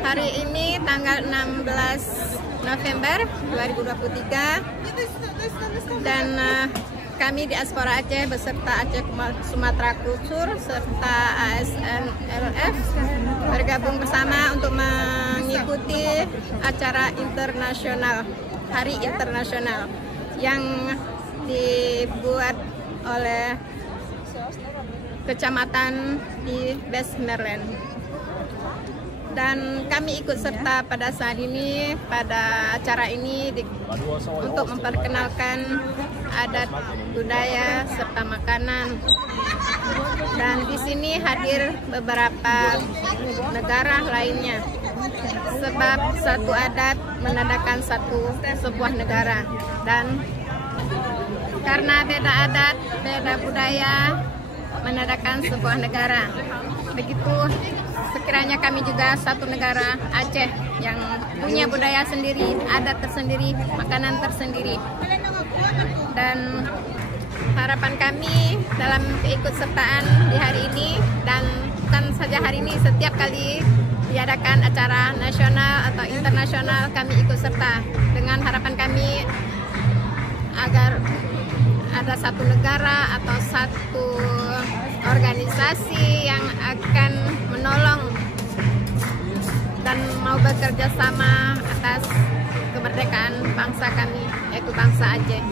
Hari ini tanggal 16 November 2023 dan kami diaspora Aceh beserta Aceh Sumatera Kultur serta ASN LF bergabung bersama untuk mengikuti acara internasional, Hari Internasional yang dibuat oleh kecamatan di Westmerland. Dan kami ikut serta pada saat ini, pada acara ini untuk memperkenalkan adat budaya serta makanan. Dan di sini hadir beberapa negara lainnya, sebab satu adat menandakan sebuah negara. Dan karena beda adat, beda budaya menandakan sebuah negara. Begitu sekiranya kami juga satu negara, Aceh, yang punya budaya sendiri, adat tersendiri, makanan tersendiri. Dan harapan kami dalam keikutsertaan di hari ini, dan bukan saja hari ini, setiap kali diadakan acara nasional atau internasional, kami ikut serta dengan harapan kami agar ada satu negara atau satu organisasi yang akan menolong dan mau bekerja sama atas kemerdekaan bangsa kami, yaitu bangsa Aceh,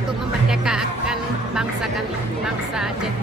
untuk memerdekakan bangsa kami, bangsa Aceh.